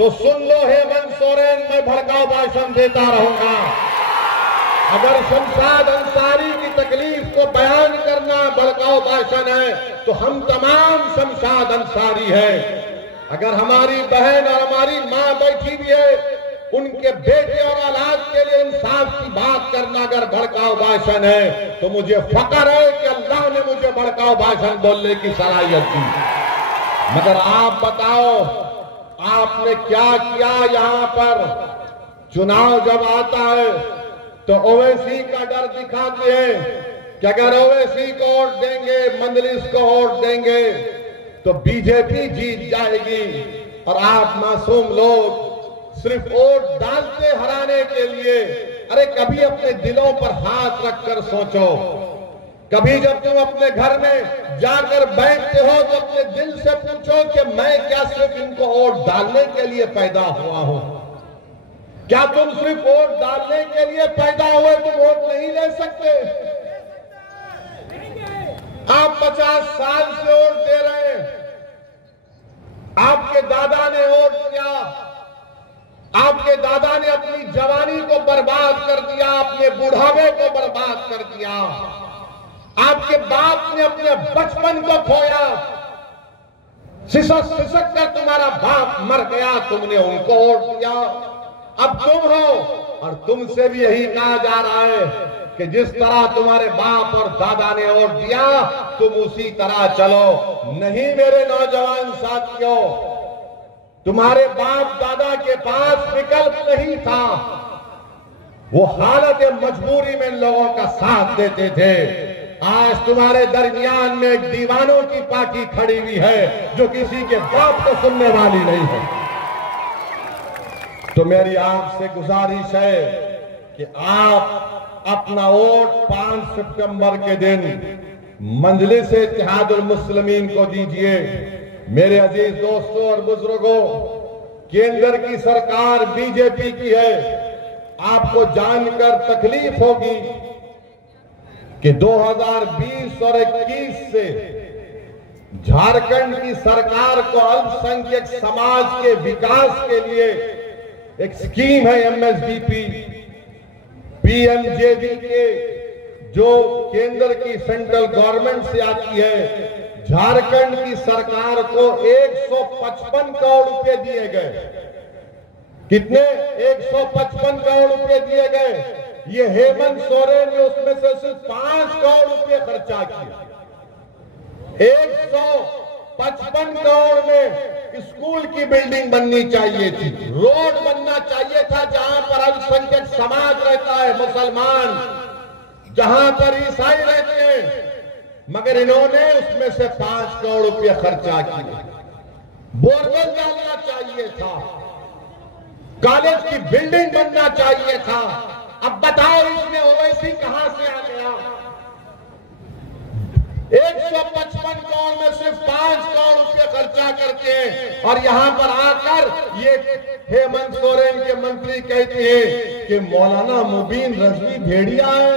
तो सुन लो हेमंत सोरेन, मैं भड़काऊ भाषण देता रहूंगा। अगर शमशाद अंसारी की तकलीफ को बयान करना भड़काऊ भाषण है तो हम तमाम शमशाद अंसारी है। अगर हमारी बहन और हमारी माँ बैठी भी है, उनके बेटे और औलाद के लिए इंसाफ की बात करना अगर भड़काऊ भाषण है तो मुझे फक्र है कि अल्लाह ने मुझे भड़काऊ भाषण बोलने की सलाहियत दी। मगर आप बताओ, आपने क्या किया? यहाँ पर चुनाव जब आता है तो ओवैसी का डर दिखाते हैं कि अगर ओवैसी को वोट देंगे, मंदलिस को वोट देंगे तो बीजेपी जीत जाएगी। और आप मासूम लोग सिर्फ वोट डालते हराने के लिए, अरे कभी अपने दिलों पर हाथ रखकर सोचो। कभी जब तुम अपने घर में जाकर बैठते हो तो अपने दिल से पूछो कि मैं क्या सिर्फ इनको वोट डालने के लिए पैदा हुआ हूं? क्या तुम सिर्फ वोट डालने के लिए पैदा हुए? तुम वोट नहीं ले सकते। आप 50 साल से वोट दे रहे हैं। आपके दादा ने वोट किया, आपके दादा ने अपनी जवानी को बर्बाद कर दिया, अपने बुढ़ापे को बर्बाद कर दिया। आपके बाप ने अपने बचपन को खोया, सिसक सिसक कर तुम्हारा बाप मर गया, तुमने उनको वोट दिया। अब तुम हो और तुमसे भी यही कहा जा रहा है कि जिस तरह तुम्हारे बाप और दादा ने वोट दिया तुम उसी तरह चलो। नहीं मेरे नौजवान साथियों, तुम्हारे बाप दादा के पास विकल्प नहीं था। वो हालत मजबूरी में लोगों का साथ देते थे। आज तुम्हारे दरमियान में एक दीवानों की पार्टी खड़ी हुई है जो किसी के बाप को सुनने वाली नहीं है। तो मेरी आपसे गुजारिश है कि आप अपना वोट 5 सितंबर के दिन मजलिस इत्तेहादुल मुस्लिमीन को दीजिए। मेरे अजीज दोस्तों और बुजुर्गों, केंद्र की सरकार बीजेपी की है। आपको जानकर तकलीफ होगी कि 2020 और 21 से झारखंड की सरकार को अल्पसंख्यक समाज के विकास के लिए एक स्कीम है एमएसडीपी, पीएमजेवी के, जो केंद्र की सेंट्रल गवर्नमेंट से आती है। झारखंड की सरकार को 155 करोड़ रुपए दिए गए। कितने? 155 करोड़ रुपए दिए गए। ये हेमंत सोरेन ने उसमें से सिर्फ 5 करोड़ रुपए खर्चा किया। 155 करोड़ में स्कूल की बिल्डिंग बननी चाहिए थी, रोड बनना चाहिए था जहां पर अल्पसंख्यक समाज रहता है, मुसलमान, जहां पर ईसाई रहते हैं। मगर इन्होंने उसमें से 5 करोड़ रुपए खर्चा किए। बोरवेल डालना चाहिए था, कॉलेज की बिल्डिंग बनना चाहिए था। अब बताओ इसमें ओवैसी कहां से आ गया? 155 करोड़ में सिर्फ 5 करोड़ रुपए खर्चा करते हैं और यहां पर आकर ये हेमंत सोरेन के मंत्री कहते हैं कि मौलाना मुबीन रजवी भेड़िया है।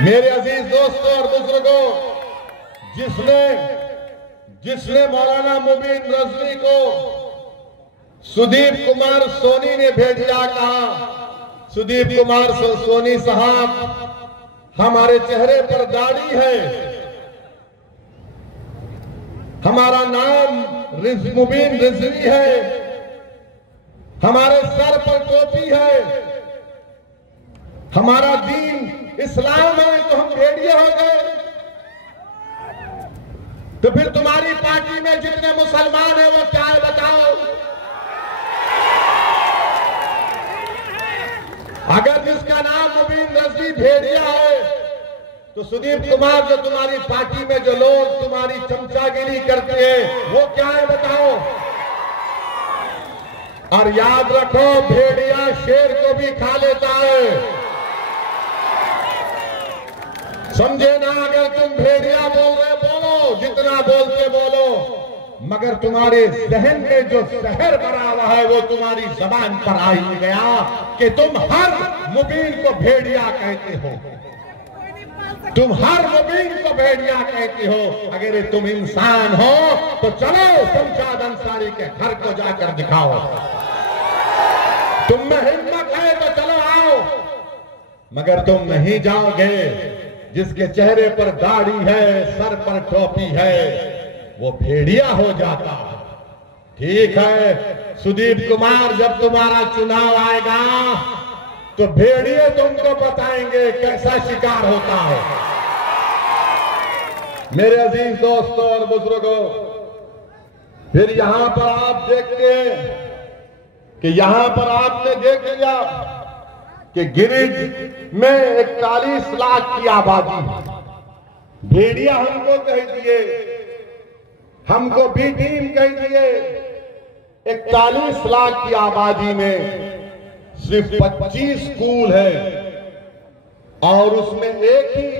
मेरे अजीज दोस्तों और बुजुर्गों, जिसने मौलाना मुबीन रजवी को सुदीप कुमार सोनी ने भेड़िया कहा। सुदीप कुमार सोनी साहब, हमारे चेहरे पर दाढ़ी है, हमारा नाम मुबीन रिजवी है, हमारे सर पर टोपी है, हमारा दीन इस्लाम है, तो हम भेड़िए हो गए। तो फिर तुम्हारी पार्टी में जितने मुसलमान हैं वो क्या है बताओ? अगर जिसका नाम मुबीन रजवी भेड़िया है तो सुदीप कुमार जो तुम्हारी पार्टी में जो लोग तुम्हारी चमचागिरी करते हैं वो क्या है बताओ? और याद रखो, भेड़िया शेर को भी खा लेता है, समझे ना? अगर तुम भेड़िया बोल रहे बोलो, जितना बोलते बोलो, मगर तुम्हारे जहन में जो शहर बना हुआ है वो तुम्हारी जबान पर आ ही गया कि तुम हर मुबीन को भेड़िया कहते हो। तुम हर मुबीन को भेड़िया कहती हो। अगर तुम इंसान हो तो चलो शमशाद अंसारी के घर को जाकर दिखाओ। तुम में हिम्मत है तो चलो आओ, मगर तुम नहीं जाओगे। जिसके चेहरे पर दाढ़ी है, सर पर टोपी है, वो भेड़िया हो जाता। ठीक है सुदीप कुमार, जब तुम्हारा चुनाव आएगा तो भेड़िए तुमको बताएंगे कैसा शिकार होता है। मेरे अजीज दोस्तों और बुजुर्गों, फिर यहां पर आप देखते हैं कि यहां पर आपने देख लिया कि गिरिज में 41 लाख की आबादी है। भेड़िया हमको कह दिए, हमको बी टीम कह दिए। 41 लाख की आबादी में सिर्फ 25 स्कूल है और उसमें एक ही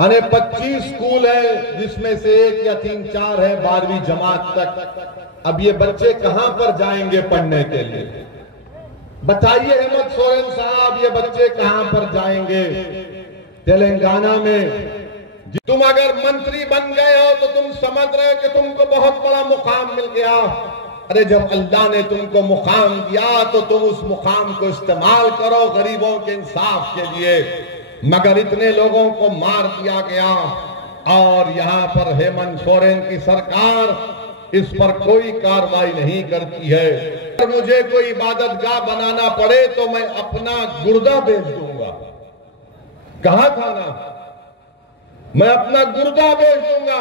25 स्कूल है जिसमें से 1 या 3-4 है 12वीं जमात तक। अब ये बच्चे कहां पर जाएंगे पढ़ने के लिए? बताइए हेमंत सोरेन साहब, ये बच्चे कहां पर जाएंगे? तेलंगाना में तुम अगर मंत्री बन गए हो तो तुम समझ रहे हो कि तुमको बहुत बड़ा मुकाम मिल गया। अरे जब अल्लाह ने तुमको मुकाम दिया तो तुम उस मुकाम को इस्तेमाल करो गरीबों के इंसाफ के लिए। मगर इतने लोगों को मार दिया गया और यहाँ पर हेमंत सोरेन की सरकार इस पर कोई कार्रवाई नहीं करती है। अगर मुझे कोई इबादतगाह बनाना पड़े तो मैं अपना गुर्दा बेच दूंगा। कहा था ना, मैं अपना गुर्दा बेच दूंगा।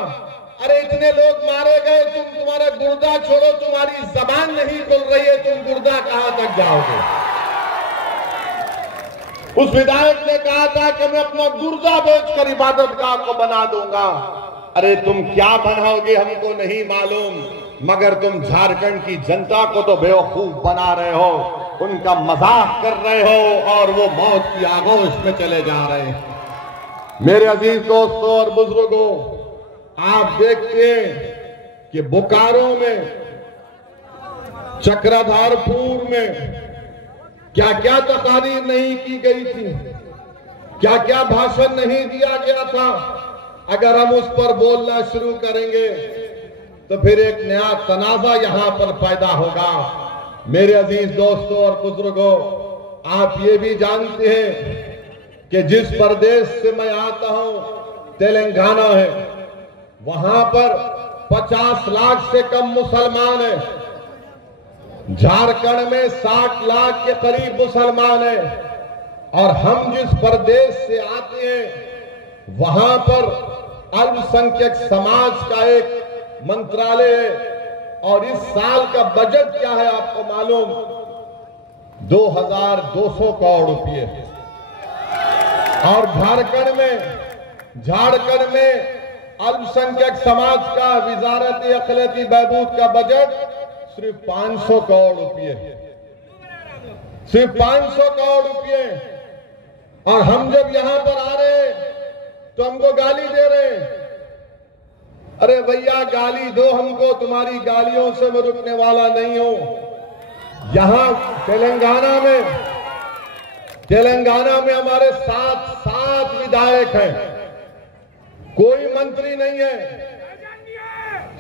अरे इतने लोग मारे गए, तुम्हारा गुर्दा छोड़ो, तुम्हारी जबान नहीं खुल रही है, तुम गुर्दा कहां तक जाओगे? उस विधायक ने कहा था कि मैं अपना गुर्दा बेचकर इबादतगाह को बना दूंगा। अरे तुम क्या बनाओगे हमको नहीं मालूम, मगर तुम झारखंड की जनता को तो बेवकूफ बना रहे हो, उनका मजाक कर रहे हो और वो मौत की आगोश में चले जा रहे हैं। मेरे अजीज दोस्तों और बुजुर्गों, आप देखते हैं कि बोकारो में, चक्रधरपुर में क्या क्या तकारीर नहीं की गई थी, क्या क्या भाषण नहीं दिया गया था। अगर हम उस पर बोलना शुरू करेंगे तो फिर एक नया तनाजा यहां पर पैदा होगा। मेरे अजीज दोस्तों और बुजुर्गों, आप ये भी जानते हैं कि जिस प्रदेश से मैं आता हूं, तेलंगाना है, वहां पर 50 लाख से कम मुसलमान हैं। झारखंड में 60 लाख के करीब मुसलमान हैं। और हम जिस प्रदेश से आते हैं वहां पर अल्पसंख्यक समाज का एक मंत्रालय है और इस साल का बजट क्या है आपको मालूम? 2200 करोड़ रुपये। और झारखंड में अल्पसंख्यक समाज का विजारत अखिलती बहबूद का बजट सिर्फ 500 करोड़ रुपये, सिर्फ 500 करोड़ रुपये। और हम जब यहां पर आ रहे तो हमको गाली दे रहे। अरे भैया गाली दो हमको, तुम्हारी गालियों से मैं रुकने वाला नहीं हूं। यहां तेलंगाना में हमारे 7 विधायक हैं, कोई मंत्री नहीं है।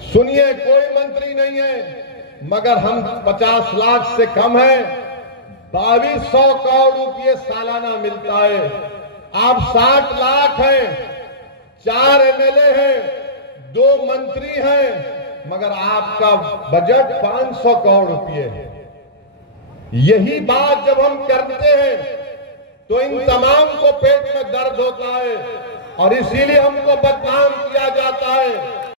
सुनिए, कोई मंत्री नहीं है, मगर हम 50 लाख से कम है। 2200 करोड़ रुपये सालाना मिलता है। आप 60 लाख हैं, 4 एमएलए हैं, 2 मंत्री हैं, मगर आपका बजट 500 करोड़ रुपये है। यही बात जब हम करते हैं तो इन तमाम को पेट में दर्द होता है और इसीलिए हमको बदनाम किया जाता है।